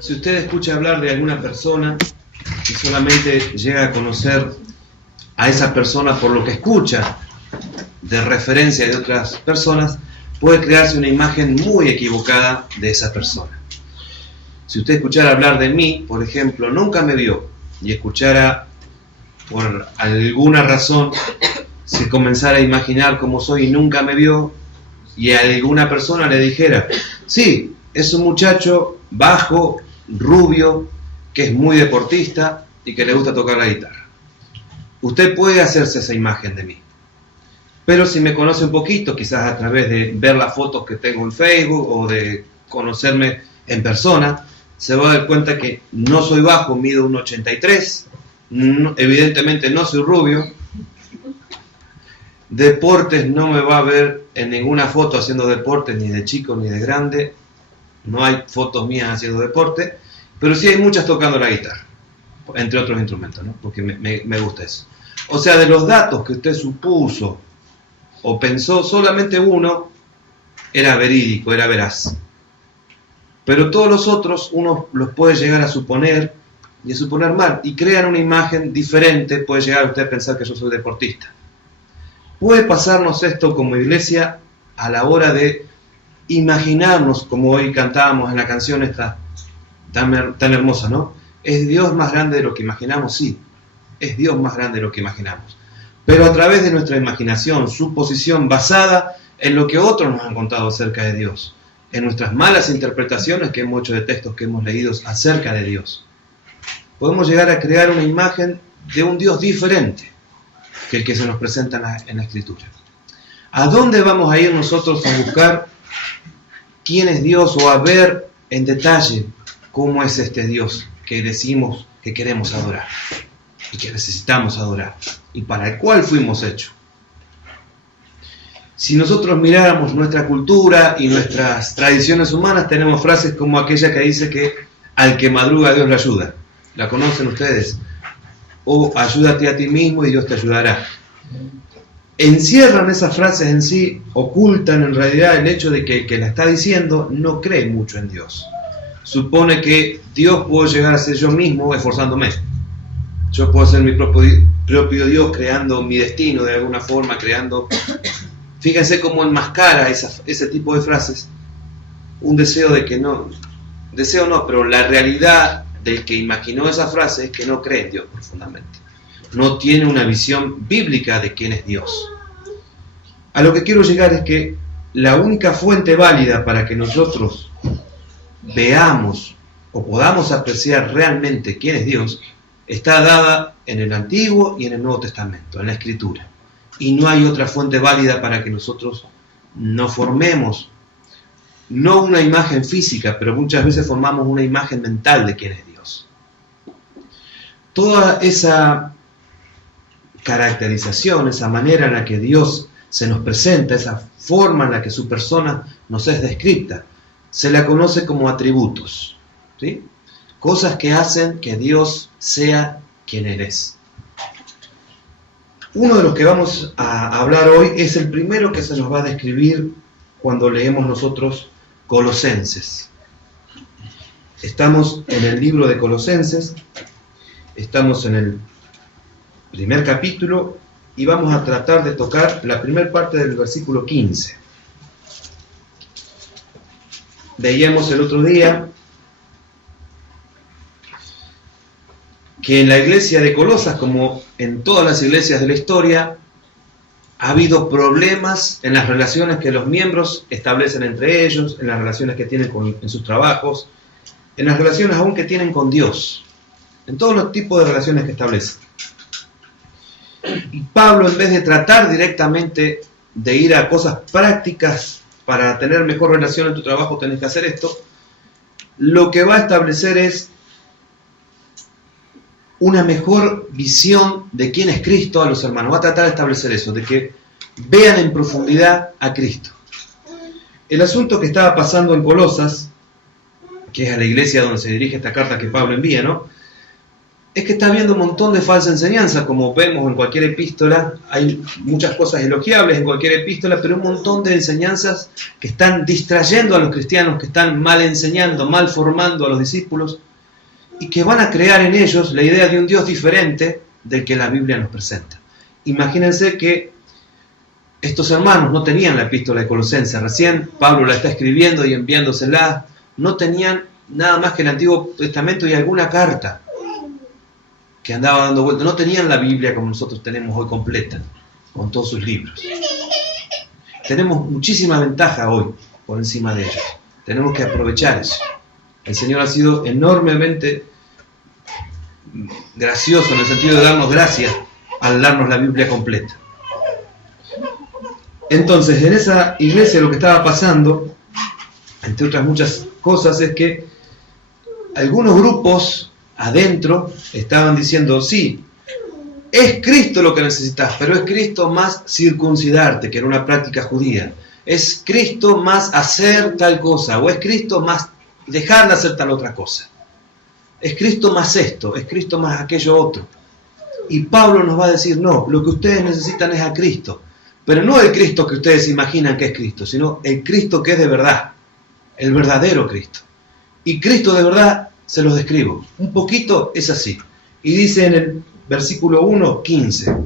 Si usted escucha hablar de alguna persona y solamente llega a conocer a esa persona por lo que escucha de referencia de otras personas, puede crearse una imagen muy equivocada de esa persona. Si usted escuchara hablar de mí, por ejemplo, nunca me vio, y escuchara por alguna razón, se comenzara a imaginar cómo soy y nunca me vio, y a alguna persona le dijera, sí, es un muchacho bajo, rubio, que es muy deportista y que le gusta tocar la guitarra. Usted puede hacerse esa imagen de mí. Pero si me conoce un poquito, quizás a través de ver las fotos que tengo en Facebook o de conocerme en persona, se va a dar cuenta que no soy bajo, mido 1,83, evidentemente no soy rubio. Deportes no me va a ver en ninguna foto haciendo deportes, ni de chico ni de grande. No hay fotos mías haciendo deporte, pero sí hay muchas tocando la guitarra, entre otros instrumentos, ¿no? Porque me gusta eso. O sea, de los datos que usted supuso o pensó, solamente uno era verídico, era veraz. Pero todos los otros uno los puede llegar a suponer y a suponer mal, y crean una imagen diferente. Puede llegar usted a pensar que yo soy deportista. Puede pasarnos esto como iglesia a la hora de imaginarnos, como hoy cantábamos en la canción esta tan hermosa, ¿no? ¿Es Dios más grande de lo que imaginamos? Sí, es Dios más grande de lo que imaginamos. Pero a través de nuestra imaginación, suposición basada en lo que otros nos han contado acerca de Dios, en nuestras malas interpretaciones que hemos hecho de textos que hemos leído acerca de Dios, podemos llegar a crear una imagen de un Dios diferente que el que se nos presenta en la Escritura. ¿A dónde vamos a ir nosotros a buscar quién es Dios o a ver en detalle cómo es este Dios que decimos que queremos adorar y que necesitamos adorar y para el cual fuimos hechos? Si nosotros miráramos nuestra cultura y nuestras tradiciones humanas, tenemos frases como aquella que dice que al que madruga Dios le ayuda. ¿La conocen ustedes? O ayúdate a ti mismo y Dios te ayudará. Encierran esas frases en sí, ocultan en realidad el hecho de que el que la está diciendo no cree mucho en Dios. Supone que Dios puedo llegar a ser yo mismo esforzándome. Yo puedo ser mi propio Dios, creando mi destino de alguna forma, creando... Fíjense cómo enmascara ese tipo de frases un deseo de que no... Deseo no, pero la realidad del que imaginó esa frase es que no cree en Dios profundamente. No tiene una visión bíblica de quién es Dios. A lo que quiero llegar es que la única fuente válida para que nosotros veamos o podamos apreciar realmente quién es Dios está dada en el Antiguo y en el Nuevo Testamento, en la Escritura. Y no hay otra fuente válida para que nosotros nos formemos, no una imagen física, pero muchas veces formamos una imagen mental de quién es Dios. Toda esa caracterización, esa manera en la que Dios se nos presenta, esa forma en la que su persona nos es descrita, se la conoce como atributos, ¿sí? Cosas que hacen que Dios sea quien Él es. Uno de los que vamos a hablar hoy es el primero que se nos va a describir cuando leemos nosotros Colosenses. Estamos en el libro de Colosenses, estamos en el primer capítulo y vamos a tratar de tocar la primera parte del versículo 15. Veíamos el otro día que en la iglesia de Colosas, como en todas las iglesias de la historia, ha habido problemas en las relaciones que los miembros establecen entre ellos, en las relaciones que tienen en sus trabajos, en las relaciones aún que tienen con Dios, en todos los tipos de relaciones que establecen. Y Pablo, en vez de tratar directamente de ir a cosas prácticas para tener mejor relación en tu trabajo, tenés que hacer esto, lo que va a establecer es una mejor visión de quién es Cristo a los hermanos. Va a tratar de establecer eso, de que vean en profundidad a Cristo. El asunto que estaba pasando en Colosas, que es a la iglesia donde se dirige esta carta que Pablo envía, ¿no? es que está habiendo un montón de falsa enseñanza, como vemos en cualquier epístola. Hay muchas cosas elogiables en cualquier epístola, pero un montón de enseñanzas que están distrayendo a los cristianos, que están mal enseñando, mal formando a los discípulos, y que van a crear en ellos la idea de un Dios diferente del que la Biblia nos presenta. Imagínense que estos hermanos no tenían la epístola de Colosenses, recién Pablo la está escribiendo y enviándosela, no tenían nada más que el Antiguo Testamento y alguna carta que andaba dando vueltas, no tenían la Biblia como nosotros tenemos hoy completa, con todos sus libros. Tenemos muchísima ventaja hoy por encima de ellos, tenemos que aprovechar eso. El Señor ha sido enormemente gracioso en el sentido de darnos gracias al darnos la Biblia completa. Entonces, en esa iglesia lo que estaba pasando, entre otras muchas cosas, es que algunos grupos adentro estaban diciendo, sí, es Cristo lo que necesitas, pero es Cristo más circuncidarte, que era una práctica judía. Es Cristo más hacer tal cosa, o es Cristo más dejar de hacer tal otra cosa. Es Cristo más esto, es Cristo más aquello otro. Y Pablo nos va a decir, no, lo que ustedes necesitan es a Cristo. Pero no el Cristo que ustedes imaginan que es Cristo, sino el Cristo que es de verdad, el verdadero Cristo. Y Cristo de verdad se los describo. Un poquito es así. Y dice en el versículo 1:15,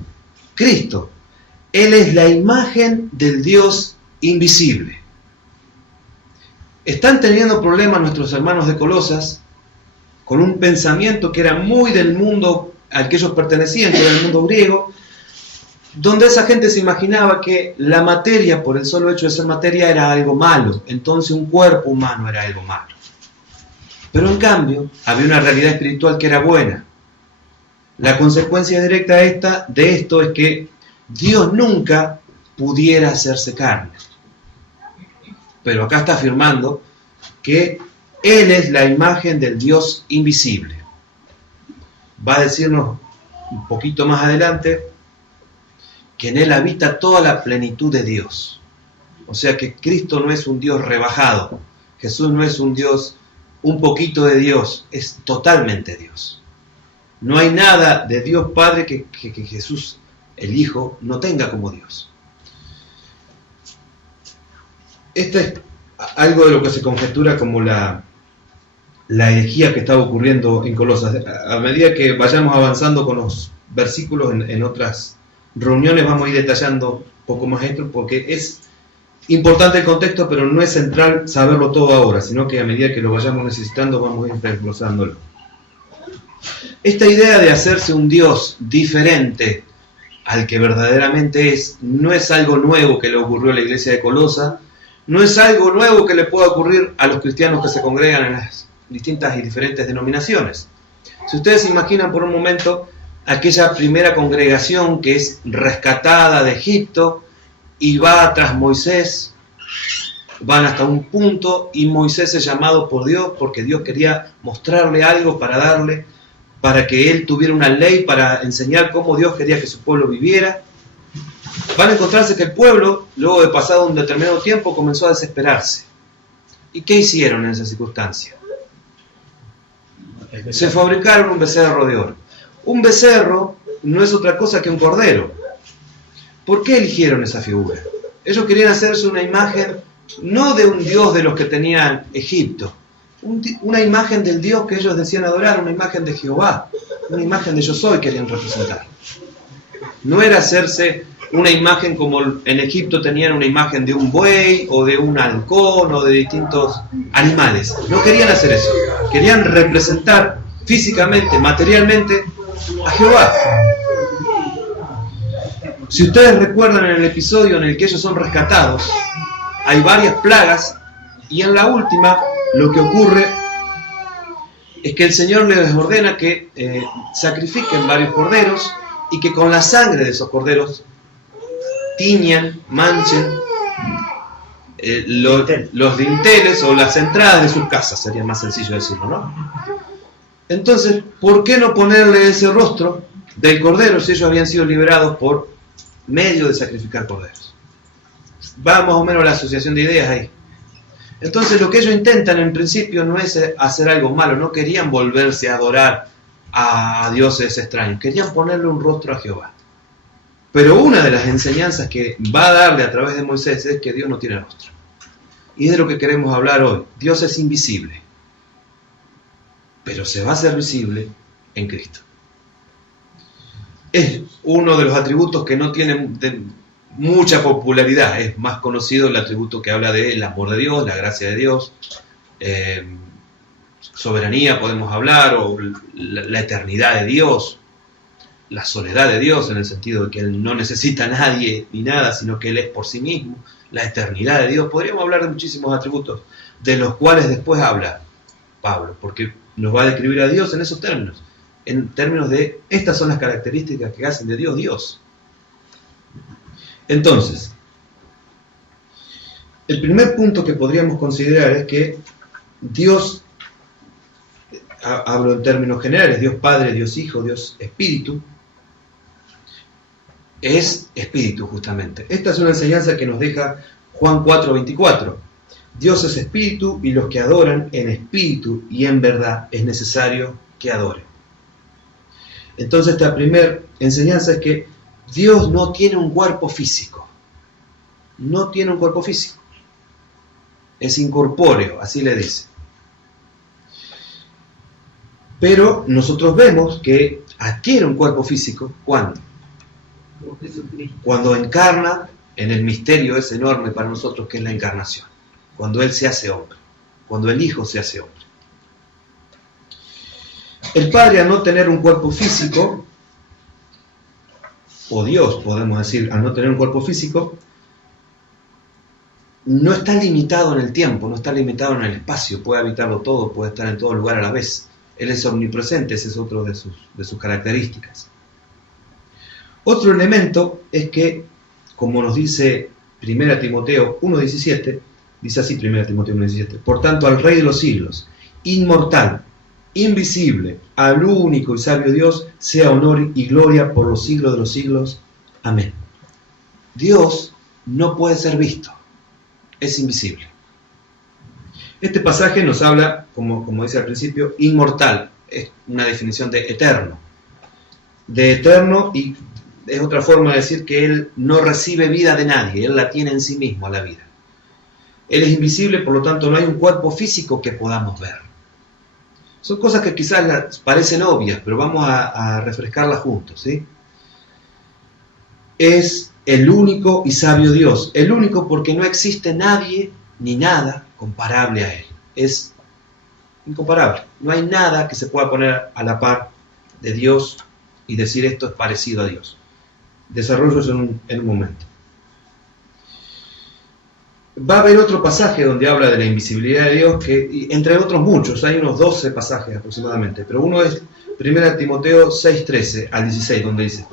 Cristo, Él es la imagen del Dios invisible. Están teniendo problemas nuestros hermanos de Colosas con un pensamiento que era muy del mundo al que ellos pertenecían, que era el mundo griego, donde esa gente se imaginaba que la materia, por el solo hecho de ser materia, era algo malo. Entonces un cuerpo humano era algo malo. Pero en cambio, había una realidad espiritual que era buena. La consecuencia directa de esto es que Dios nunca pudiera hacerse carne. Pero acá está afirmando que Él es la imagen del Dios invisible. Va a decirnos un poquito más adelante que en Él habita toda la plenitud de Dios. O sea que Cristo no es un Dios rebajado. Jesús no es un Dios, un poquito de Dios, es totalmente Dios. No hay nada de Dios Padre que Jesús, el Hijo, no tenga como Dios. Este es algo de lo que se conjetura como la herejía que estaba ocurriendo en Colosas. A medida que vayamos avanzando con los versículos en otras reuniones vamos a ir detallando un poco más esto, porque es importante el contexto, pero no es central saberlo todo ahora, sino que a medida que lo vayamos necesitando vamos a ir desglosándolo. Esta idea de hacerse un Dios diferente al que verdaderamente es, no es algo nuevo que le ocurrió a la iglesia de Colosas, no es algo nuevo que le pueda ocurrir a los cristianos que se congregan en las distintas y diferentes denominaciones. Si ustedes se imaginan por un momento aquella primera congregación que es rescatada de Egipto y va tras Moisés, van hasta un punto y Moisés es llamado por Dios porque Dios quería mostrarle algo para darle, para que él tuviera una ley para enseñar cómo Dios quería que su pueblo viviera. Van a encontrarse que el pueblo, luego de pasado un determinado tiempo, comenzó a desesperarse. ¿Y qué hicieron en esa circunstancia? Se fabricaron un becerro de oro. Un becerro no es otra cosa que un cordero. ¿Por qué eligieron esa figura? Ellos querían hacerse una imagen, no de un dios de los que tenían Egipto, una imagen del Dios que ellos decían adorar, una imagen de Jehová, una imagen de yo soy querían representar. No era hacerse una imagen como en Egipto tenían una imagen de un buey o de un halcón o de distintos animales. No querían hacer eso. Querían representar físicamente, materialmente a Jehová. Si ustedes recuerdan en el episodio en el que ellos son rescatados, hay varias plagas y en la última lo que ocurre es que el Señor les ordena que sacrifiquen varios corderos y que con la sangre de esos corderos tiñan, manchen los dinteles o las entradas de sus casas, sería más sencillo decirlo, ¿no? Entonces, ¿por qué no ponerle ese rostro del cordero si ellos habían sido liberados por medio de sacrificar corderos? Va más o menos la asociación de ideas ahí. Entonces lo que ellos intentan en principio no es hacer algo malo, no querían volverse a adorar a dioses extraños, querían ponerle un rostro a Jehová. Pero una de las enseñanzas que va a darle a través de Moisés es que Dios no tiene rostro. Y es de lo que queremos hablar hoy. Dios es invisible, pero se va a hacer visible en Cristo. Es uno de los atributos que no tienen mucha popularidad. Es más conocido el atributo que habla del amor de Dios, la gracia de Dios, soberanía podemos hablar, o la eternidad de Dios, la soledad de Dios en el sentido de que Él no necesita a nadie ni nada, sino que Él es por sí mismo, la eternidad de Dios. Podríamos hablar de muchísimos atributos, de los cuales después habla Pablo, porque nos va a describir a Dios en esos términos, en términos de estas son las características que hacen de Dios Dios. Entonces, el primer punto que podríamos considerar es que Dios, hablo en términos generales, Dios Padre, Dios Hijo, Dios Espíritu, es Espíritu justamente. Esta es una enseñanza que nos deja Juan 4:24. Dios es Espíritu y los que adoran en espíritu y en verdad es necesario que adoren. Entonces esta primera enseñanza es que Dios no tiene un cuerpo físico. No tiene un cuerpo físico. Es incorpóreo, así le dice. Pero nosotros vemos que adquiere un cuerpo físico, ¿cuándo? Cuando encarna en el misterio ese enorme para nosotros que es la encarnación. Cuando Él se hace hombre. Cuando el Hijo se hace hombre. El Padre, al no tener un cuerpo físico, o Dios, podemos decir, al no tener un cuerpo físico, no está limitado en el tiempo, no está limitado en el espacio, puede habitarlo todo, puede estar en todo lugar a la vez. Él es omnipresente, ese es otro de sus características. Otro elemento es que, como nos dice 1 Timoteo 1:17, dice así 1 Timoteo 1:17, por tanto al Rey de los siglos, inmortal, invisible, al único y sabio Dios, sea honor y gloria por los siglos de los siglos. Amén. Dios no puede ser visto, es invisible. Este pasaje nos habla, como dice al principio, inmortal, es una definición de eterno. De eterno, y es otra forma de decir que Él no recibe vida de nadie, Él la tiene en sí mismo, la vida. Él es invisible, por lo tanto no hay un cuerpo físico que podamos ver. Son cosas que quizás parecen obvias, pero vamos a refrescarlas juntos, ¿sí? Es el único y sabio Dios, el único porque no existe nadie ni nada comparable a Él. Es incomparable. No hay nada que se pueda poner a la par de Dios y decir esto es parecido a Dios. Desarrollo eso en un momento. Va a haber otro pasaje donde habla de la invisibilidad de Dios, que entre otros muchos, hay unos 12 pasajes aproximadamente, pero uno es 1 Timoteo 6:13 al 16, donde dice: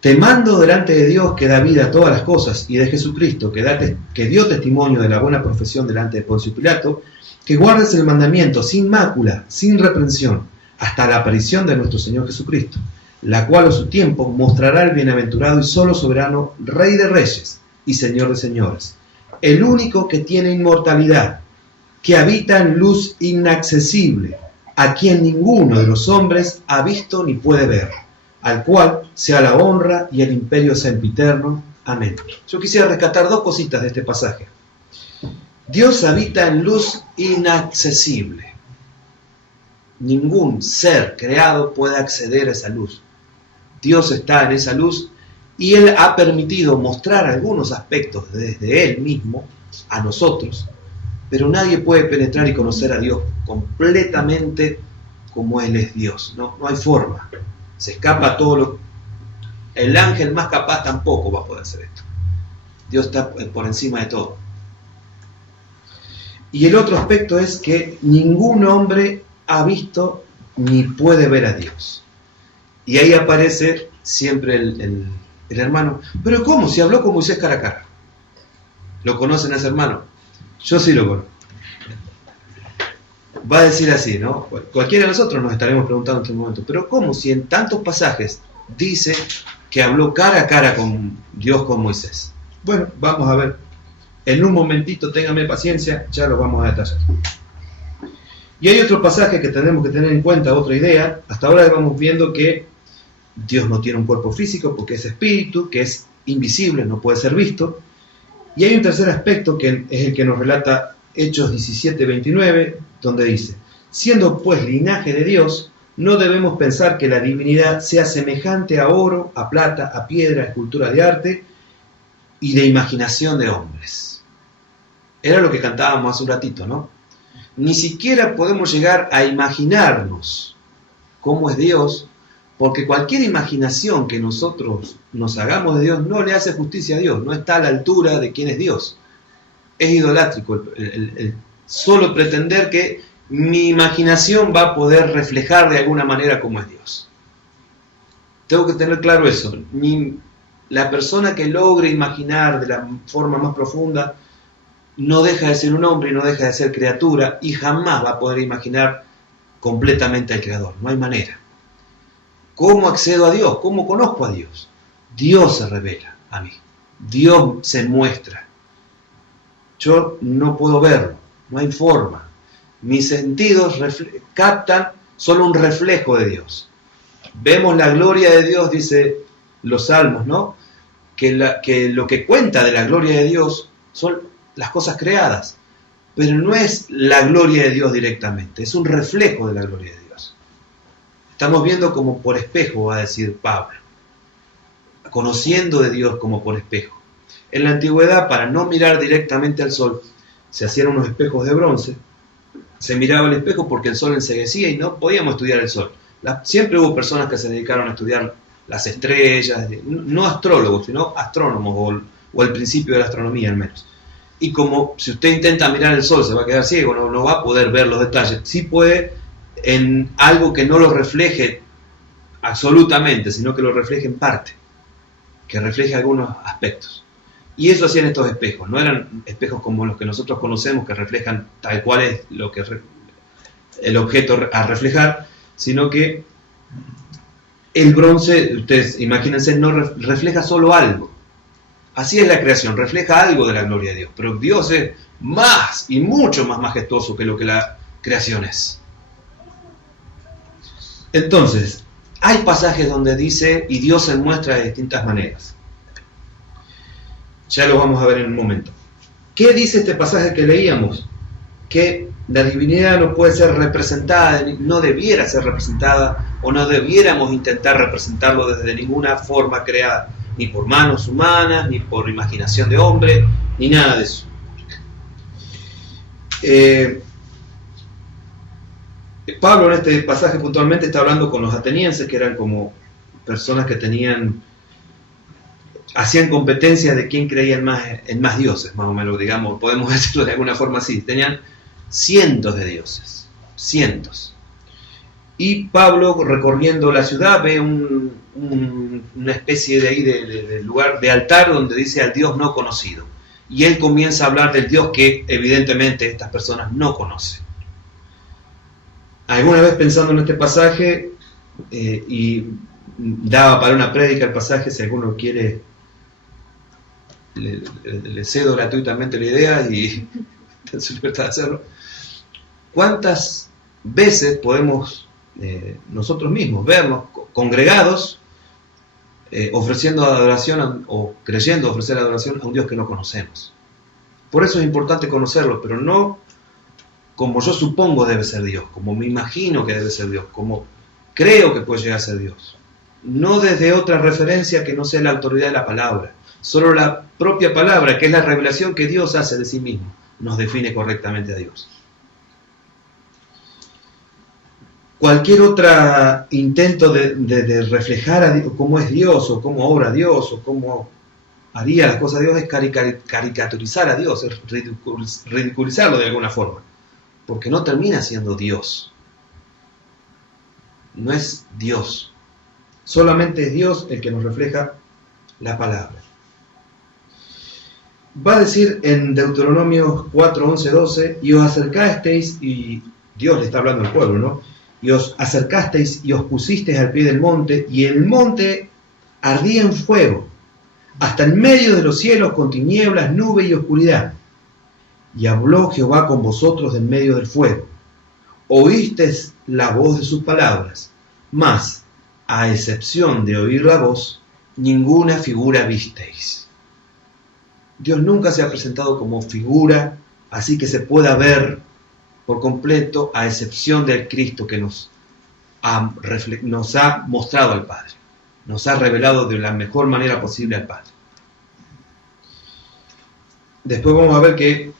te mando delante de Dios que da vida a todas las cosas y de Jesucristo que dio testimonio de la buena profesión delante de Poncio Pilato, que guardes el mandamiento sin mácula, sin reprensión, hasta la aparición de nuestro Señor Jesucristo, la cual a su tiempo mostrará el bienaventurado y solo soberano Rey de Reyes y Señor de Señores, el único que tiene inmortalidad, que habita en luz inaccesible, a quien ninguno de los hombres ha visto ni puede ver, al cual sea la honra y el imperio sempiterno. Amén. Yo quisiera rescatar dos cositas de este pasaje. Dios habita en luz inaccesible. Ningún ser creado puede acceder a esa luz. Dios está en esa luz y Él ha permitido mostrar algunos aspectos desde Él mismo a nosotros, pero nadie puede penetrar y conocer a Dios completamente como Él es Dios. No hay forma. Se escapa todo lo... El ángel más capaz tampoco va a poder hacer esto. Dios está por encima de todo. Y el otro aspecto es que ningún hombre ha visto ni puede ver a Dios. Y ahí aparece siempre el hermano. Pero ¿cómo? Si habló con Moisés cara a cara. ¿Lo conocen a ese hermano? Yo sí lo conozco. Va a decir así, ¿no? Cualquiera de nosotros nos estaremos preguntando en este momento, pero ¿cómo? Si en tantos pasajes dice que habló cara a cara con Dios, con Moisés. Bueno, vamos a ver. En un momentito, téngame paciencia, ya lo vamos a detallar. Y hay otro pasaje que tenemos que tener en cuenta, otra idea. Hasta ahora vamos viendo que Dios no tiene un cuerpo físico porque es espíritu, que es invisible, no puede ser visto. Y hay un tercer aspecto que es el que nos relata Hechos 17:29, donde dice: siendo pues linaje de Dios, no debemos pensar que la divinidad sea semejante a oro, a plata, a piedra, a escultura de arte y de imaginación de hombres. Era lo que cantábamos hace un ratito, ¿no? Ni siquiera podemos llegar a imaginarnos cómo es Dios, porque cualquier imaginación que nosotros nos hagamos de Dios no le hace justicia a Dios, no está a la altura de quién es Dios. Es idolátrico el solo pretender que mi imaginación va a poder reflejar de alguna manera cómo es Dios. Tengo que tener claro eso. La persona que logre imaginar de la forma más profunda no deja de ser un hombre y no deja de ser criatura, y jamás va a poder imaginar completamente al Creador. No hay manera. ¿Cómo accedo a Dios? ¿Cómo conozco a Dios? Dios se revela a mí. Dios se muestra. Yo no puedo verlo. No hay forma. Mis sentidos captan solo un reflejo de Dios. Vemos la gloria de Dios, dice los Salmos, ¿no? Que lo que cuenta de la gloria de Dios son las cosas creadas, pero no es la gloria de Dios directamente, es un reflejo de la gloria de Dios. Estamos viendo como por espejo, va a decir Pablo, conociendo de Dios como por espejo. En la antigüedad, para no mirar directamente al sol, se hacían unos espejos de bronce. Se miraba el espejo porque el sol enceguecía y no podíamos estudiar el sol. Siempre hubo personas que se dedicaron a estudiar las estrellas, no astrólogos, sino astrónomos, o el principio de la astronomía al menos. Y como si usted intenta mirar el sol se va a quedar ciego, no va a poder ver los detalles. Sí puede en algo que no lo refleje absolutamente, sino que lo refleje en parte, que refleje algunos aspectos. Y eso hacían estos espejos. No eran espejos como los que nosotros conocemos, que reflejan tal cual es lo que el objeto a reflejar, sino que el bronce, ustedes imagínense, no refleja solo algo. Así es la creación, refleja algo de la gloria de Dios, pero Dios es más y mucho más majestuoso que lo que la creación es. Entonces, hay pasajes donde dice, y Dios se muestra de distintas maneras. Ya lo vamos a ver en un momento. ¿Qué dice este pasaje que leíamos? Que la divinidad no puede ser representada, no debiera ser representada, o no debiéramos intentar representarlo desde ninguna forma creada, ni por manos humanas, ni por imaginación de hombre, ni nada de eso. Pablo en este pasaje puntualmente está hablando con los atenienses, que eran como personas que hacían competencia de quién creía en más dioses, más o menos, digamos, podemos decirlo de alguna forma así. Tenían cientos de dioses, cientos. Y Pablo, recorriendo la ciudad, ve una especie de ahí de lugar, de altar, donde dice al Dios no conocido. Y él comienza a hablar del Dios que evidentemente estas personas no conocen. Alguna vez pensando en este pasaje, y daba para una prédica el pasaje, si alguno quiere, le cedo gratuitamente la idea y está en su libertad de hacerlo. ¿Cuántas veces podemos nosotros mismos vernos congregados ofreciendo adoración o creyendo ofrecer adoración a un Dios que no conocemos? Por eso es importante conocerlo, pero no como yo supongo debe ser Dios, como me imagino que debe ser Dios, como creo que puede llegar a ser Dios. No desde otra referencia que no sea la autoridad de la palabra. Solo la propia palabra, que es la revelación que Dios hace de sí mismo, nos define correctamente a Dios. Cualquier otro intento de reflejar a Dios, cómo es Dios, o cómo obra Dios, o cómo haría las cosas de Dios, es caricaturizar a Dios, es ridiculizarlo de alguna forma, porque no termina siendo Dios. No es Dios. Solamente es Dios el que nos refleja la palabra. Va a decir en Deuteronomio 4, 11, 12, y os acercasteis, y Dios le está hablando al pueblo, ¿no? Y os acercasteis y os pusisteis al pie del monte, y el monte ardía en fuego, hasta en medio de los cielos, con tinieblas, nube y oscuridad. Y habló Jehová con vosotros en medio del fuego. oísteis la voz de sus palabras, mas, a excepción de oír la voz, ninguna figura visteis. Dios nunca se ha presentado como figura, así que se pueda ver por completo, a excepción del Cristo que nos ha mostrado al Padre, nos ha revelado de la mejor manera posible al Padre. Después vamos a ver que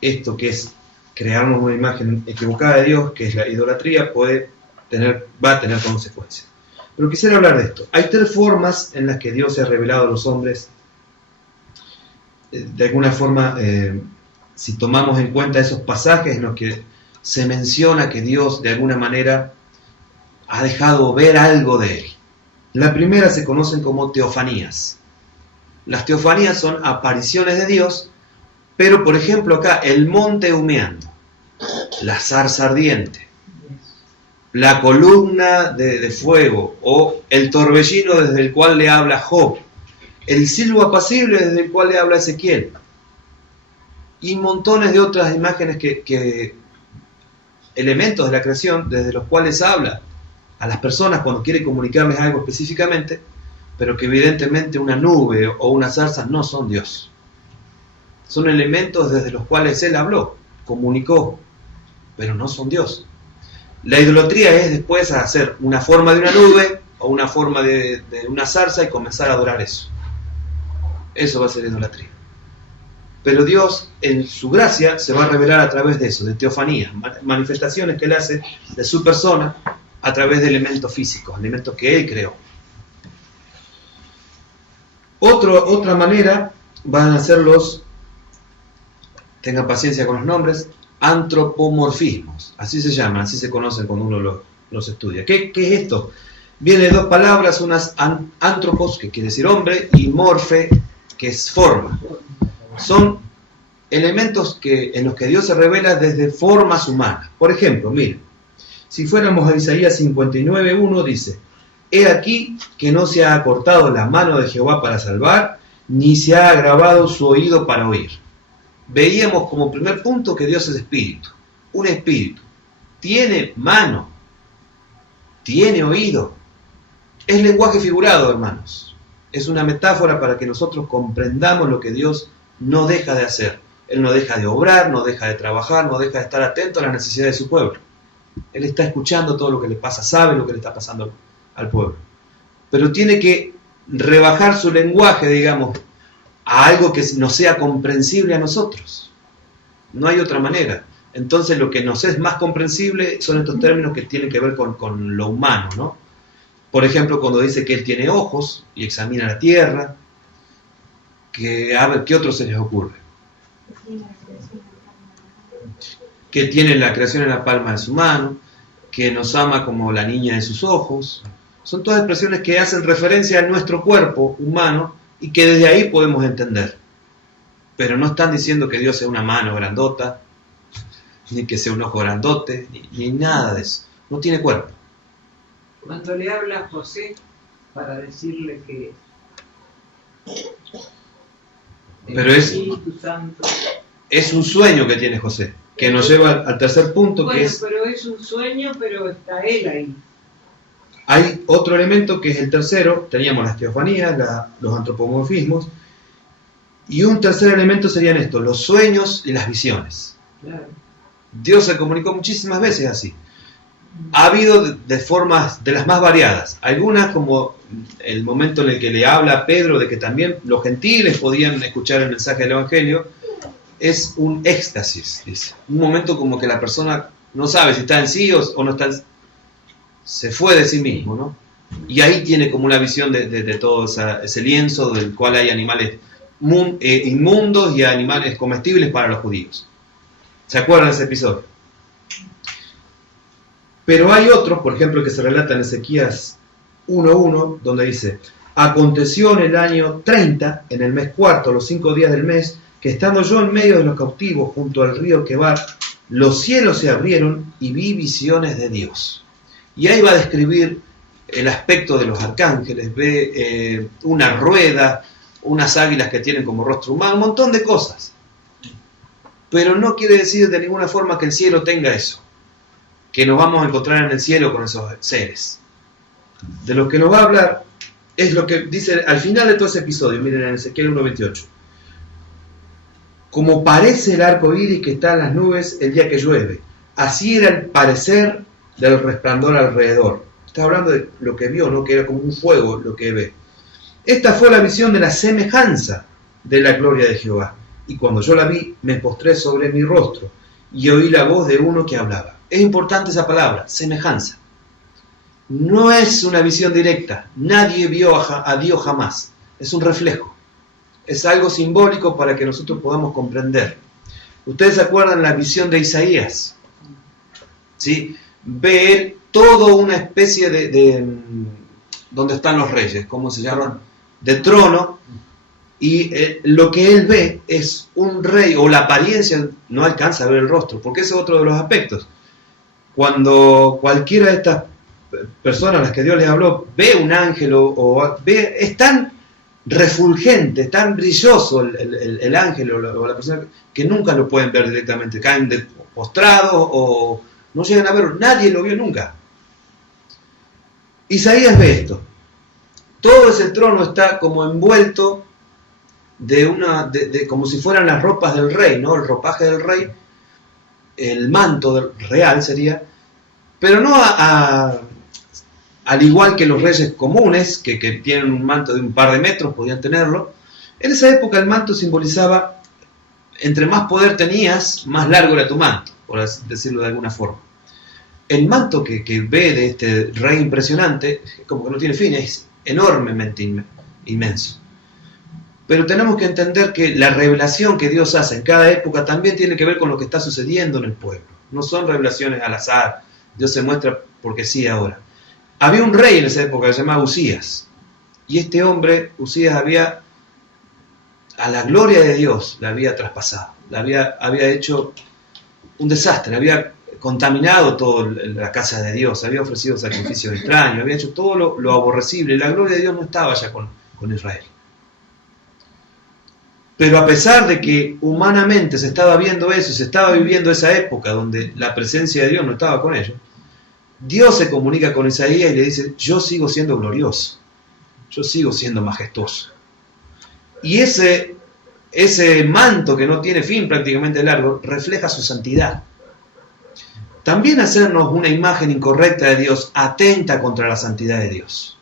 esto que es crearnos una imagen equivocada de Dios, que es la idolatría, va a tener consecuencias. Pero quisiera hablar de esto. Hay 3 formas en las que Dios se ha revelado a los hombres. De alguna forma, si tomamos en cuenta esos pasajes en los que se menciona que Dios de alguna manera ha dejado ver algo de Él. La primera se conocen como teofanías. Las teofanías son apariciones de Dios, pero por ejemplo acá el monte humeando, la zarza ardiente, la columna de fuego o el torbellino desde el cual le habla Job, el silbo apacible desde el cual le habla Ezequiel, y montones de otras imágenes elementos de la creación desde los cuales habla a las personas cuando quiere comunicarles algo específicamente, pero que evidentemente una nube o una zarza no son Dios. Son elementos desde los cuales Él habló, comunicó, pero no son Dios. La idolatría es después hacer una forma de una nube o una forma de una zarza y comenzar a adorar eso. Eso va a ser idolatría. Pero Dios, en su gracia, se va a revelar a través de eso, de teofanías, manifestaciones que Él hace de su persona a través de elementos físicos, elementos que Él creó. Otra manera van a ser tengan paciencia con los nombres, antropomorfismos, así se llaman, así se conocen cuando uno los estudia. ¿Qué es esto? Viene de 2 palabras, unas antropos, que quiere decir hombre, y morfe, que es forma. Son elementos en los que Dios se revela desde formas humanas. Por ejemplo, miren, si fuéramos a Isaías 59:1 dice: He aquí que no se ha acortado la mano de Jehová para salvar, ni se ha agravado su oído para oír. Veíamos como primer punto que Dios es espíritu, un espíritu. Tiene mano, tiene oído. Es lenguaje figurado, hermanos. Es una metáfora para que nosotros comprendamos lo que Dios no deja de hacer. Él no deja de obrar, no deja de trabajar, no deja de estar atento a las necesidades de su pueblo. Él está escuchando todo lo que le pasa, sabe lo que le está pasando al pueblo. Pero tiene que rebajar su lenguaje, digamos, a algo que nos sea comprensible a nosotros. No hay otra manera. Entonces lo que nos es más comprensible son estos términos que tienen que ver con lo humano, ¿no? Por ejemplo, cuando dice que Él tiene ojos y examina la tierra, a ver, ¿qué otro se les ocurre? Que tiene la creación en la palma de su mano, que nos ama como la niña de sus ojos. Son todas expresiones que hacen referencia a nuestro cuerpo humano y que desde ahí podemos entender. Pero no están diciendo que Dios sea una mano grandota, ni que sea un ojo grandote, ni nada de eso. No tiene cuerpo. Cuando le habla a José para decirle que pero es un sueño que tiene José, que nos lleva al tercer punto, bueno, que es... pero es un sueño, pero está Él ahí. Hay otro elemento que es el tercero. Teníamos las teofanías, los antropomorfismos, y un tercer elemento serían estos, los sueños y las visiones. Claro. Dios se comunicó muchísimas veces así. Ha habido de formas de las más variadas. Algunas, como el momento en el que le habla a Pedro de que también los gentiles podían escuchar el mensaje del Evangelio, es un éxtasis, dice. Un momento como que la persona no sabe si está en sí o no está en sí. Se fue de sí mismo, ¿no? Y ahí tiene como una visión de todo ese lienzo del cual hay animales inmundos y animales comestibles para los judíos. ¿Se acuerdan de ese episodio? Pero hay otro, por ejemplo, que se relata en Ezequías 1:1, donde dice: aconteció en el año 30, en el mes cuarto, los 5 días del mes, que estando yo en medio de los cautivos junto al río Quebar, los cielos se abrieron y vi visiones de Dios. Y ahí va a describir el aspecto de los arcángeles, ve una rueda, unas águilas que tienen como rostro humano, un montón de cosas. Pero no quiere decir de ninguna forma que el cielo tenga eso. que nos vamos a encontrar en el cielo con esos seres. De lo que nos va a hablar es lo que dice al final de todo ese episodio, miren en Ezequiel 1:28. Como parece el arco iris que está en las nubes el día que llueve, así era el parecer del resplandor alrededor. Está hablando de lo que vio, ¿no? Que era como un fuego lo que ve. Esta fue la visión de la semejanza de la gloria de Jehová. Y cuando yo la vi, me postré sobre mi rostro y oí la voz de uno que hablaba. Es importante esa palabra, semejanza. No es una visión directa. Nadie vio a Dios jamás. Es un reflejo. Es algo simbólico para que nosotros podamos comprender. Ustedes se acuerdan la visión de Isaías, ¿sí? Ver toda una especie de donde están los reyes, ¿cómo se llaman? De trono. Y lo que él ve es un rey, o la apariencia, no alcanza a ver el rostro, porque ese es otro de los aspectos. Cuando cualquiera de estas personas a las que Dios les habló ve un ángel es tan refulgente, tan brilloso el ángel o la persona que nunca lo pueden ver directamente, caen postrados o no llegan a verlo, nadie lo vio nunca. Isaías ve esto, todo ese trono está como envuelto como si fueran las ropas del rey, ¿no? El ropaje del rey, el manto real sería, pero no al igual que los reyes comunes, que tienen un manto de un par de metros, podían tenerlo. En esa época el manto simbolizaba, entre más poder tenías, más largo era tu manto, por así decirlo de alguna forma. El manto que ve de este rey impresionante, como que no tiene fin, es enormemente inmenso. Pero tenemos que entender que la revelación que Dios hace en cada época también tiene que ver con lo que está sucediendo en el pueblo. No son revelaciones al azar, Dios se muestra porque sí ahora. Había un rey en esa época que se llamaba Usías, y este hombre, Usías, a la gloria de Dios la había traspasado, había hecho un desastre, había contaminado toda la casa de Dios, había ofrecido sacrificios extraños, había hecho todo lo aborrecible, la gloria de Dios no estaba ya con Israel. Pero a pesar de que humanamente se estaba viendo eso, se estaba viviendo esa época donde la presencia de Dios no estaba con ellos, Dios se comunica con Isaías y le dice, yo sigo siendo glorioso, yo sigo siendo majestuoso. Y ese manto que no tiene fin, prácticamente largo, refleja su santidad. También hacernos una imagen incorrecta de Dios atenta contra la santidad de Dios.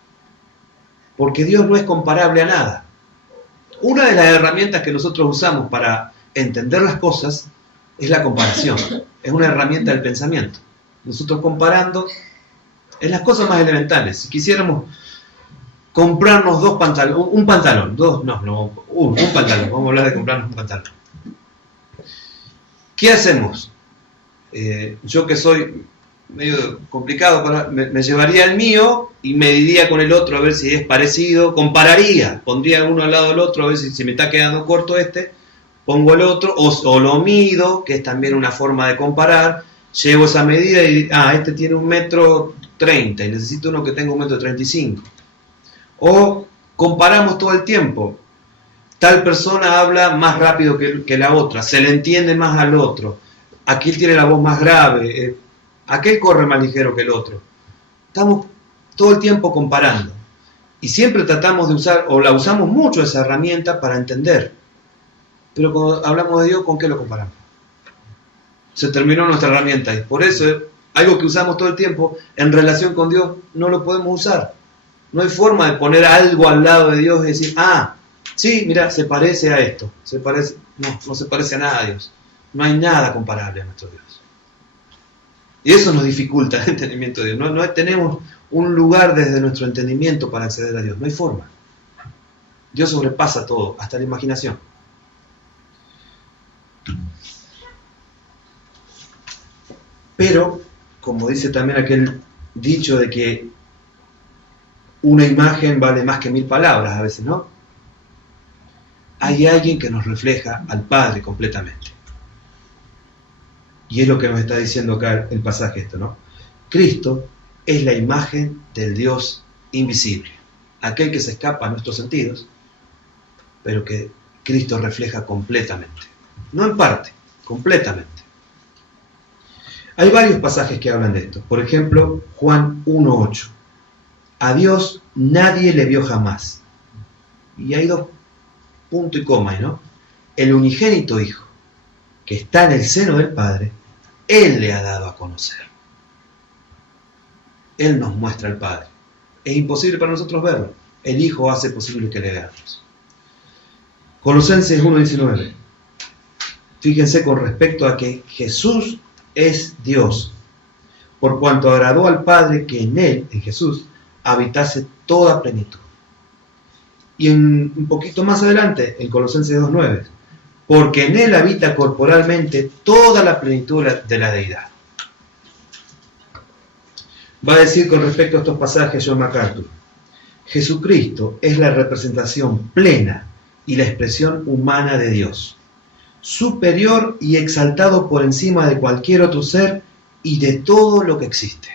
Porque Dios no es comparable a nada. Una de las herramientas que nosotros usamos para entender las cosas es la comparación. Es una herramienta del pensamiento. Nosotros comparando en las cosas más elementales. Si quisiéramos comprarnos un pantalón, vamos a hablar de comprarnos un pantalón. ¿Qué hacemos? Yo que soy medio complicado, me llevaría el mío y mediría con el otro a ver si es parecido, compararía, pondría uno al lado del otro a ver si me está quedando corto pongo el otro, o lo mido, que es también una forma de comparar, llevo esa medida y, este tiene 1,30 m y necesito uno que tenga 1,35 m. O comparamos todo el tiempo, tal persona habla más rápido que la otra, se le entiende más al otro, aquel tiene la voz más grave, aquel corre más ligero que el otro. Estamos todo el tiempo comparando. Y siempre tratamos de usar, o la usamos mucho esa herramienta para entender. Pero cuando hablamos de Dios, ¿con qué lo comparamos? Se terminó nuestra herramienta. Y por eso, algo que usamos todo el tiempo, en relación con Dios, no lo podemos usar. No hay forma de poner algo al lado de Dios y decir, sí, mira, se parece a esto. No se parece a nada a Dios. No hay nada comparable a nuestro Dios. Y eso nos dificulta el entendimiento de Dios. No tenemos un lugar desde nuestro entendimiento para acceder a Dios. No hay forma. Dios sobrepasa todo, hasta la imaginación. Pero, como dice también aquel dicho de que una imagen vale más que 1000 palabras a veces, ¿no? Hay alguien que nos refleja al Padre completamente. Y es lo que nos está diciendo acá el pasaje ¿no? Cristo es la imagen del Dios invisible, aquel que se escapa a nuestros sentidos, pero que Cristo refleja completamente, no en parte, completamente. Hay varios pasajes que hablan de esto. Por ejemplo, Juan 1:8. A Dios nadie le vio jamás. Y hay dos puntos y coma, ¿no? El unigénito Hijo, que está en el seno del Padre, Él le ha dado a conocer. Él nos muestra al Padre. Es imposible para nosotros verlo. El Hijo hace posible que le veamos. Colosenses 1:19. Fíjense con respecto a que Jesús es Dios, por cuanto agradó al Padre que en Él, en Jesús, habitase toda plenitud. Y un poquito más adelante, en Colosenses 2:9, porque en Él habita corporalmente toda la plenitud de la deidad. Va a decir con respecto a estos pasajes John MacArthur: Jesucristo es la representación plena y la expresión humana de Dios, superior y exaltado por encima de cualquier otro ser y de todo lo que existe.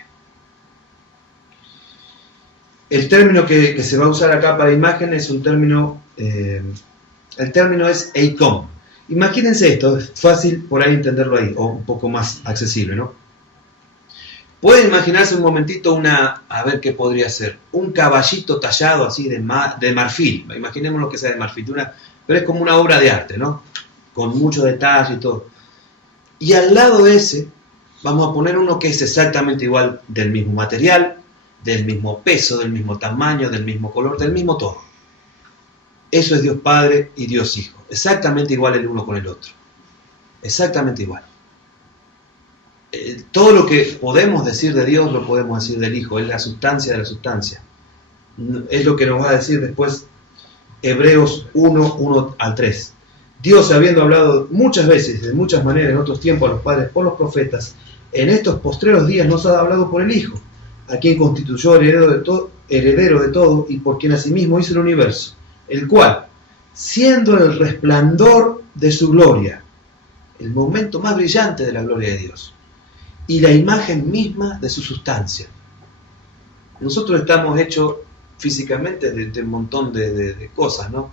El término que se va a usar acá para imagen es un término, el término es eikon. Imagínense esto, es fácil por ahí entenderlo ahí, o un poco más accesible, ¿no? Pueden imaginarse un momentito a ver qué podría ser, un caballito tallado así de marfil, imaginémonos que sea de marfil, pero es como una obra de arte, ¿no? Con mucho detalle y todo. Y al lado de ese, vamos a poner uno que es exactamente igual, del mismo material, del mismo peso, del mismo tamaño, del mismo color, del mismo todo. Eso es Dios Padre y Dios Hijo, exactamente igual el uno con el otro, exactamente igual. Todo lo que podemos decir de Dios lo podemos decir del Hijo, es la sustancia de la sustancia. Es lo que nos va a decir después Hebreos 1:1-3. Dios, habiendo hablado muchas veces, de muchas maneras, en otros tiempos a los padres por los profetas, en estos postreros días nos ha hablado por el Hijo, a quien constituyó heredero de todo y por quien asimismo hizo el universo, el cual, siendo el resplandor de su gloria, el momento más brillante de la gloria de Dios, y la imagen misma de su sustancia. Nosotros estamos hechos físicamente de un montón de cosas, ¿no?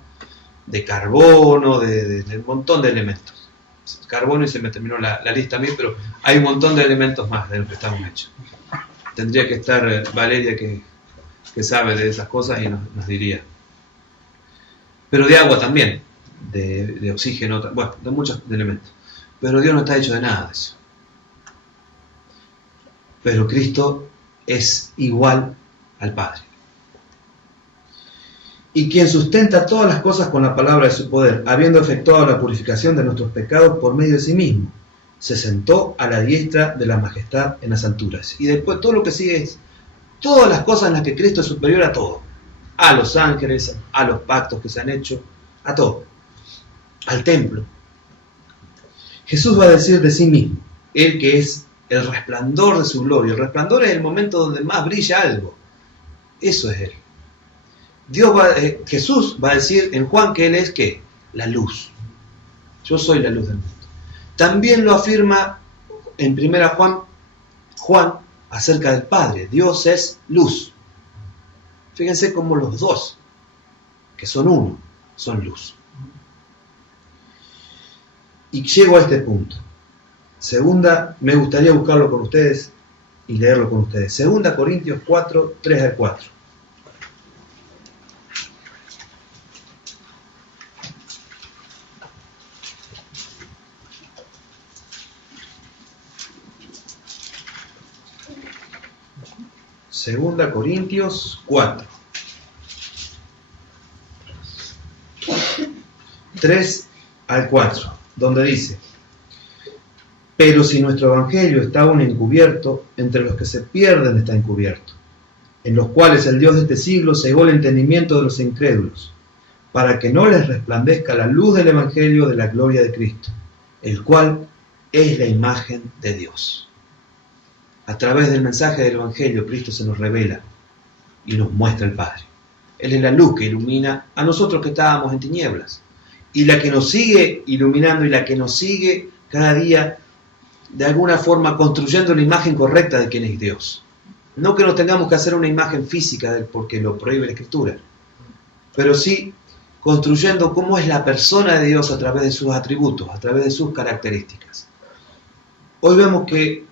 De carbono, de un montón de elementos. Carbono, y se me terminó la lista a mí, pero hay un montón de elementos más de lo que estamos hechos. Tendría que estar Valeria, que sabe de esas cosas, y nos diría. Pero de agua también, de oxígeno, bueno, de muchos elementos. Pero Dios no está hecho de nada de eso. Pero Cristo es igual al Padre. Y quien sustenta todas las cosas con la palabra de su poder, habiendo efectuado la purificación de nuestros pecados por medio de sí mismo, se sentó a la diestra de la majestad en las alturas. Y después todo lo que sigue es todas las cosas en las que Cristo es superior a todo. A los ángeles, a los pactos que se han hecho, a todo. Al templo. Jesús va a decir de sí mismo, Él que es el resplandor de su gloria. El resplandor es el momento donde más brilla algo. Eso es Él. Jesús va a decir en Juan que Él es ¿qué? La luz. Yo soy la luz del mundo. También lo afirma en 1 Juan acerca del Padre. Dios es luz. Fíjense cómo los dos, que son uno, son luz. Y llego a este punto. Me gustaría buscarlo con ustedes y leerlo con ustedes. 2 Corintios 4, 3-4. Segunda Corintios 4, 3-4, donde dice: pero si nuestro evangelio está aún encubierto, entre los que se pierden está encubierto, en los cuales el Dios de este siglo cegó el entendimiento de los incrédulos, para que no les resplandezca la luz del evangelio de la gloria de Cristo, el cual es la imagen de Dios. A través del mensaje del Evangelio, Cristo se nos revela y nos muestra el Padre. Él es la luz que ilumina a nosotros que estábamos en tinieblas. Y la que nos sigue iluminando y la que nos sigue cada día, de alguna forma, construyendo la imagen correcta de quién es Dios. No que nos tengamos que hacer una imagen física de él porque lo prohíbe la Escritura, pero sí construyendo cómo es la persona de Dios a través de sus atributos, a través de sus características. Hoy vemos que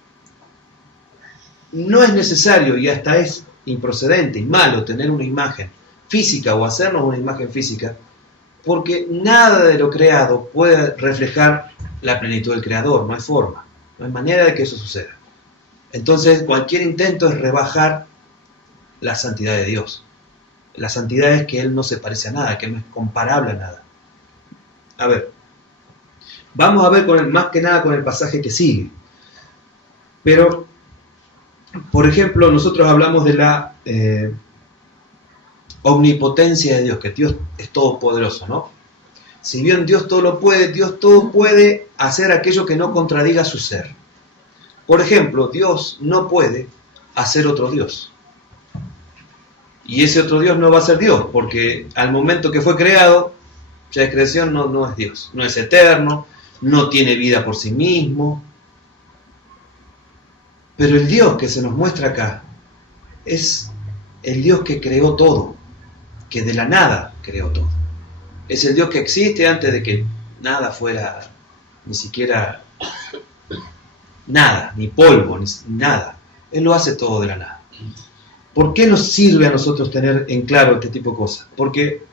no es necesario y hasta es improcedente y malo tener una imagen física o hacernos una imagen física, porque nada de lo creado puede reflejar la plenitud del Creador, no hay forma, no hay manera de que eso suceda. Entonces cualquier intento es rebajar la santidad de Dios. La santidad es que Él no se parece a nada, que no es comparable a nada. A ver, vamos a ver más que nada con el pasaje que sigue. Pero, por ejemplo, nosotros hablamos de la omnipotencia de Dios, que Dios es todopoderoso, ¿no? Si bien Dios todo lo puede, Dios todo puede hacer aquello que no contradiga su ser. Por ejemplo, Dios no puede hacer otro Dios. Y ese otro Dios no va a ser Dios, porque al momento que fue creado, ya es creación, no es Dios. No es eterno, no tiene vida por sí mismo. Pero el Dios que se nos muestra acá es el Dios que creó todo, que de la nada creó todo. Es el Dios que existe antes de que nada fuera, ni siquiera nada, ni polvo, ni nada. Él lo hace todo de la nada. ¿Por qué nos sirve a nosotros tener en claro este tipo de cosas? Porque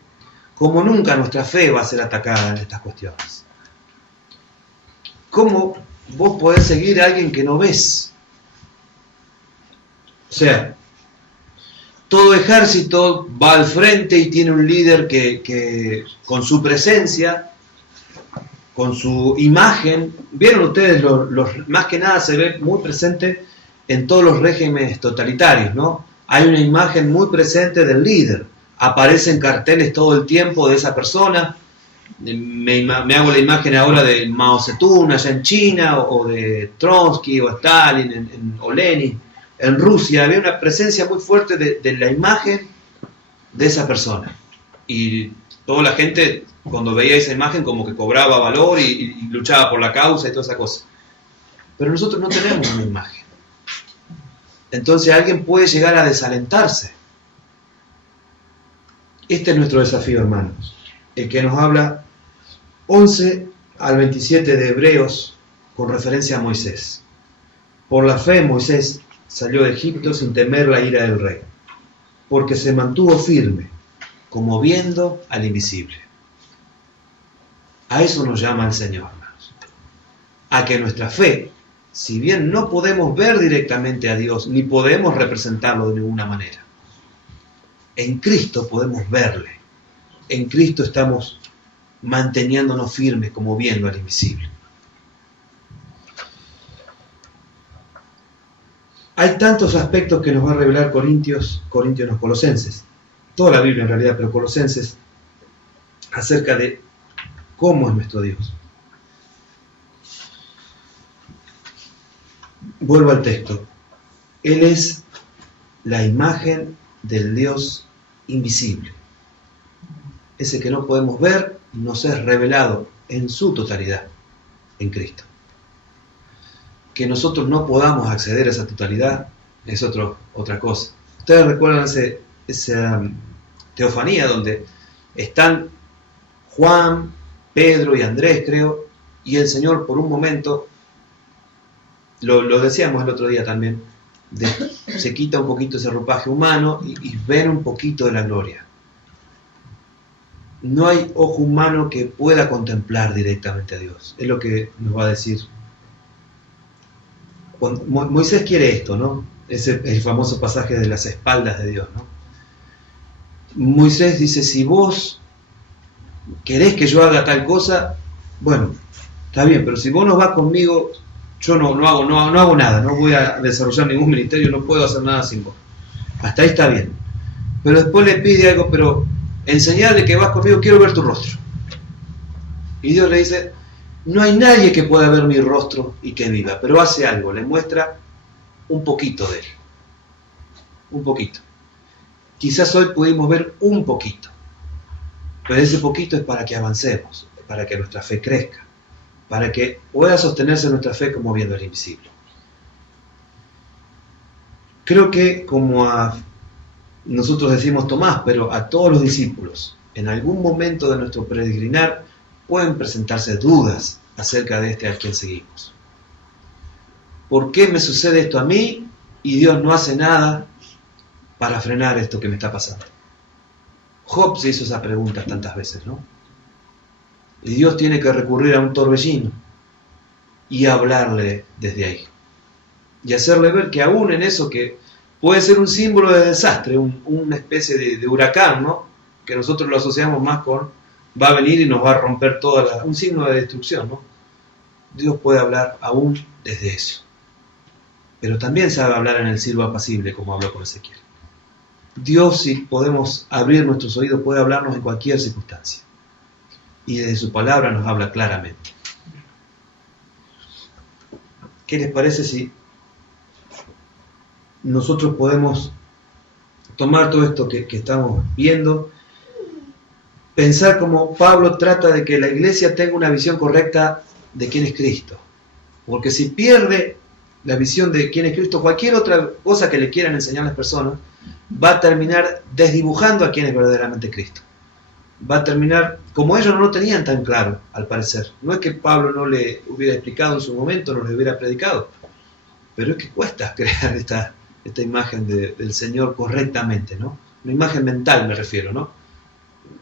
como nunca nuestra fe va a ser atacada en estas cuestiones. ¿Cómo vos podés seguir a alguien que no ves? O sea, todo ejército va al frente y tiene un líder que con su presencia, con su imagen, vieron ustedes, más que nada se ve muy presente en todos los regímenes totalitarios, ¿no? Hay una imagen muy presente del líder, aparecen carteles todo el tiempo de esa persona. Me hago la imagen ahora de Mao Zedong allá en China, o de Trotsky o Stalin o Lenin en Rusia. Había una presencia muy fuerte de la imagen de esa persona, y toda la gente cuando veía esa imagen como que cobraba valor y luchaba por la causa y toda esa cosa. Pero nosotros no tenemos una imagen. Entonces alguien puede llegar a desalentarse. Este es nuestro desafío, hermanos, el que nos habla 11 al 27 de Hebreos con referencia a Moisés. Por la fe Moisés salió de Egipto sin temer la ira del rey, porque se mantuvo firme, como viendo al invisible. A eso nos llama el Señor, hermanos. A que nuestra fe, si bien no podemos ver directamente a Dios, ni podemos representarlo de ninguna manera, en Cristo podemos verle. En Cristo estamos manteniéndonos firmes, como viendo al invisible. Hay tantos aspectos que nos va a revelar Corintios no, Colosenses, toda la Biblia en realidad, pero Colosenses, acerca de cómo es nuestro Dios. Vuelvo al texto. Él es la imagen del Dios invisible. Ese que no podemos ver, nos es revelado en su totalidad en Cristo. Que nosotros no podamos acceder a esa totalidad es otra cosa. Ustedes recuerdan esa teofanía donde están Juan, Pedro y Andrés, creo, y el Señor por un momento, lo decíamos el otro día también, se quita un poquito ese ropaje humano y ven un poquito de la gloria. No hay ojo humano que pueda contemplar directamente a Dios. Es lo que nos va a decir. Moisés quiere esto, ¿no? Ese es el famoso pasaje de las espaldas de Dios, ¿no? Moisés dice, si vos querés que yo haga tal cosa, bueno, está bien, pero si vos no vas conmigo, yo no hago nada, no voy a desarrollar ningún ministerio, no puedo hacer nada sin vos. Hasta ahí está bien. Pero después le pide algo, pero en señal de que vas conmigo, quiero ver tu rostro. Y Dios le dice, no hay nadie que pueda ver mi rostro y que viva, pero hace algo, le muestra un poquito de él. Un poquito. Quizás hoy pudimos ver un poquito, pero ese poquito es para que avancemos, para que nuestra fe crezca, para que pueda sostenerse nuestra fe como viendo el invisible. Creo que como nosotros decimos Tomás, pero a todos los discípulos, en algún momento de nuestro peregrinar, pueden presentarse dudas acerca de este a quien seguimos. ¿Por qué me sucede esto a mí y Dios no hace nada para frenar esto que me está pasando. Job se hizo esa pregunta tantas veces, ¿no? Y Dios tiene que recurrir a un torbellino y hablarle desde ahí. Y hacerle ver que aún en eso que puede ser un símbolo de desastre, una especie de huracán, ¿no? Que nosotros lo asociamos más con va a venir y nos va a romper un signo de destrucción, ¿no? Dios puede hablar aún desde eso. Pero también sabe hablar en el silbo apacible, como habló con Ezequiel. Dios, si podemos abrir nuestros oídos, puede hablarnos en cualquier circunstancia. Y desde su palabra nos habla claramente. ¿Qué les parece si nosotros podemos tomar todo esto que estamos viendo, pensar como Pablo trata de que la iglesia tenga una visión correcta de quién es Cristo? Porque si pierde la visión de quién es Cristo, cualquier otra cosa que le quieran enseñar a las personas va a terminar desdibujando a quién es verdaderamente Cristo. Va a terminar, como ellos no lo tenían tan claro, al parecer. No es que Pablo no le hubiera explicado en su momento, no le hubiera predicado, pero es que cuesta crear esta imagen del Señor correctamente, ¿no? Una imagen mental me refiero, ¿no?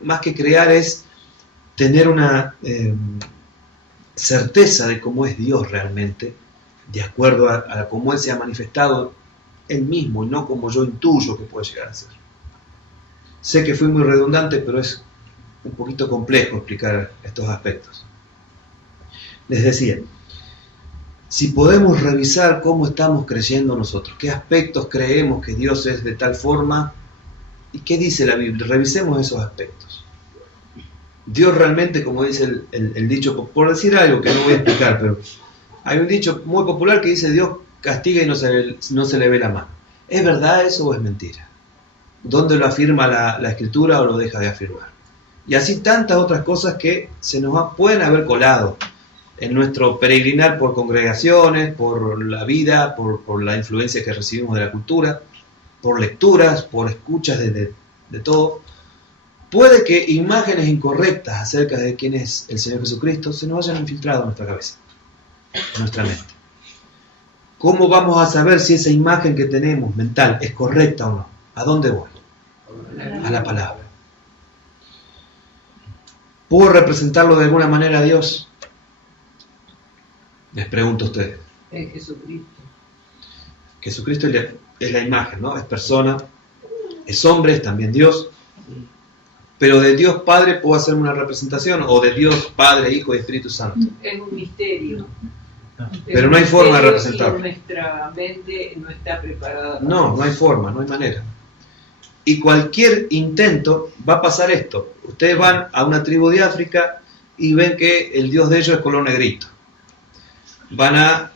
Más que crear es tener una certeza de cómo es Dios realmente, de acuerdo a cómo Él se ha manifestado Él mismo, y no como yo intuyo que puede llegar a ser. Sé que fui muy redundante, pero es un poquito complejo explicar estos aspectos. Les decía, si podemos revisar cómo estamos creyendo nosotros, qué aspectos creemos que Dios es de tal forma, y qué dice la Biblia, revisemos esos aspectos. Dios realmente, como dice el dicho, por decir algo que no voy a explicar, pero hay un dicho muy popular que dice: Dios castiga y no se le ve la mano. ¿Es verdad eso o es mentira? ¿Dónde lo afirma la Escritura o lo deja de afirmar? Y así tantas otras cosas que se nos pueden haber colado en nuestro peregrinar por congregaciones, por la vida, por la influencia que recibimos de la cultura, por lecturas, por escuchas de todo. Puede que imágenes incorrectas acerca de quién es el Señor Jesucristo se nos hayan infiltrado en nuestra cabeza, en nuestra mente. ¿Cómo vamos a saber si esa imagen que tenemos mental es correcta o no? ¿A dónde voy? A la palabra. ¿Puedo representarlo de alguna manera a Dios? Les pregunto a ustedes. Es Jesucristo. Jesucristo es la imagen, ¿no? Es persona, es hombre, es también Dios. Pero de Dios Padre puedo hacer una representación, o de Dios Padre, Hijo y Espíritu Santo. Es un misterio. Pero no hay forma de representarlo. Nuestra mente no está preparada. No hay forma, no hay manera. Y cualquier intento va a pasar esto. Ustedes van a una tribu de África y ven que el Dios de ellos es color negrito. Van a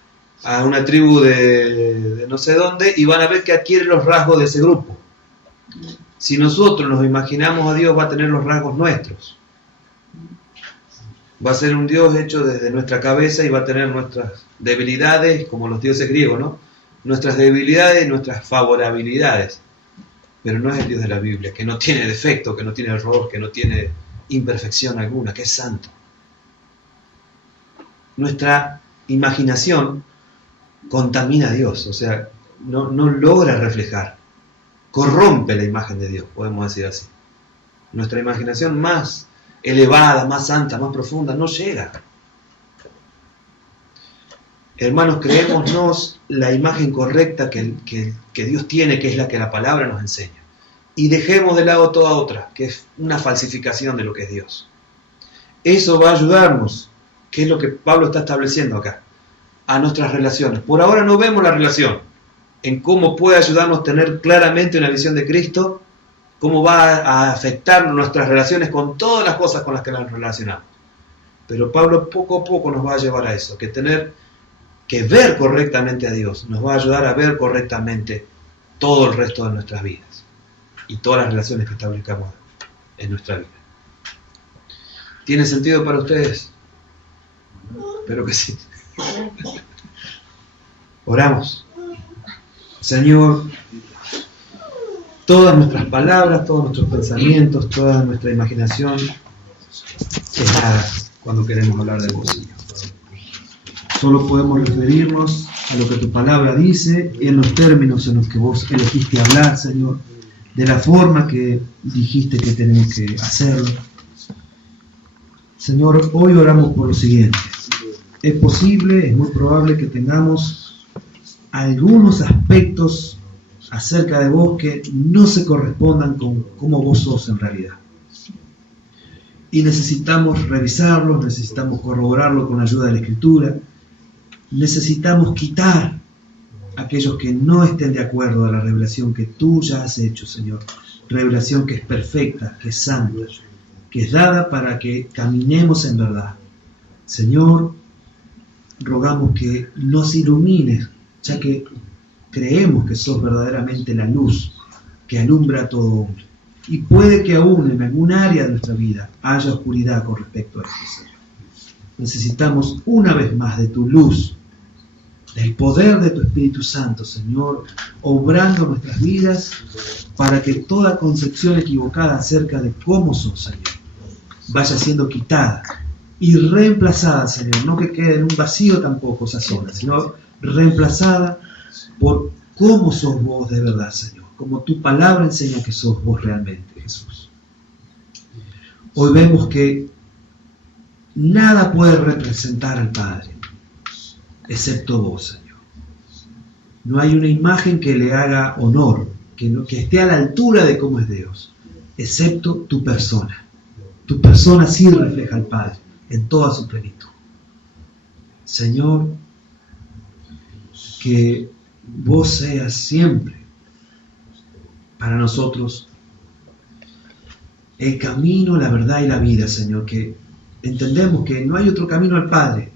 una tribu de no sé dónde y van a ver que adquiere los rasgos de ese grupo. Si nosotros nos imaginamos a Dios, va a tener los rasgos nuestros. Va a ser un Dios hecho desde nuestra cabeza y va a tener nuestras debilidades, como los dioses griegos, ¿no? Nuestras debilidades y nuestras favorabilidades. Pero no es el Dios de la Biblia, que no tiene defecto, que no tiene error, que no tiene imperfección alguna, que es santo. Nuestra imaginación contamina a Dios, o sea, no logra reflejar, corrompe la imagen de Dios, podemos decir así. Nuestra imaginación más elevada, más santa, más profunda, no llega. Hermanos, creémonos la imagen correcta que Dios tiene, que es la que la palabra nos enseña. Y dejemos de lado toda otra, que es una falsificación de lo que es Dios. Eso va a ayudarnos, que es lo que Pablo está estableciendo acá, a nuestras relaciones. Por ahora no vemos la relación, en cómo puede ayudarnos a tener claramente una visión de Cristo, cómo va a afectar nuestras relaciones con todas las cosas con las que nos relacionamos. Pero Pablo poco a poco nos va a llevar a eso, que ver correctamente a Dios nos va a ayudar a ver correctamente todo el resto de nuestras vidas y todas las relaciones que establecamos en nuestra vida. ¿Tiene sentido para ustedes? Espero que sí. Oramos. Señor, todas nuestras palabras, todos nuestros pensamientos, toda nuestra imaginación es nada cuando queremos hablar de vos, Señor. Solo podemos referirnos a lo que tu palabra dice, en los términos en los que vos elegiste hablar, Señor, de la forma que dijiste que tenemos que hacerlo. Señor, hoy oramos por lo siguiente. Es posible, es muy probable que tengamos algunos aspectos acerca de vos que no se correspondan con cómo vos sos en realidad. Y necesitamos revisarlos, necesitamos corroborarlo con ayuda de la Escritura, necesitamos quitar aquellos que no estén de acuerdo a la revelación que tú ya has hecho, Señor. Revelación que es perfecta, que es santa, que es dada para que caminemos en verdad. Señor, rogamos que nos ilumines, ya que creemos que sos verdaderamente la luz que alumbra a todo hombre. Y puede que aún en algún área de nuestra vida haya oscuridad con respecto a esto, Señor. Necesitamos una vez más de tu luz, del poder de tu Espíritu Santo, Señor, obrando nuestras vidas para que toda concepción equivocada acerca de cómo sos, Señor, vaya siendo quitada y reemplazada, Señor, no que quede en un vacío tampoco esa zona, sino reemplazada por cómo sos vos de verdad, Señor, como tu palabra enseña que sos vos realmente, Jesús. Hoy vemos que nada puede representar al Padre, excepto vos, Señor. No hay una imagen que le haga honor, que esté a la altura de cómo es Dios, excepto tu persona. Tu persona sí refleja al Padre en toda su plenitud. Señor, que vos seas siempre para nosotros el camino, la verdad y la vida, Señor, que entendemos que no hay otro camino al Padre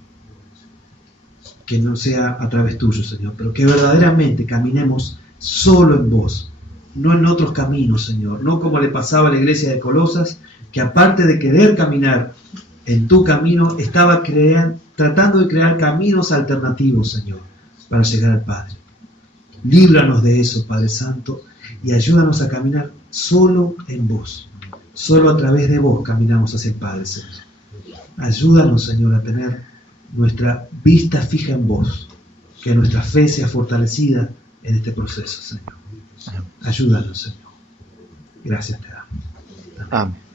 que no sea a través tuyo, Señor, pero que verdaderamente caminemos solo en vos, no en otros caminos, Señor, no como le pasaba a la iglesia de Colosas, que aparte de querer caminar en tu camino, estaba tratando de crear caminos alternativos, Señor, para llegar al Padre. Líbranos de eso, Padre Santo, y ayúdanos a caminar solo en vos. Solo a través de vos caminamos hacia el Padre, Señor. Ayúdanos, Señor, a tener nuestra vista fija en vos, que nuestra fe sea fortalecida en este proceso, Señor. Ayúdanos, Señor. Gracias te damos. Amén.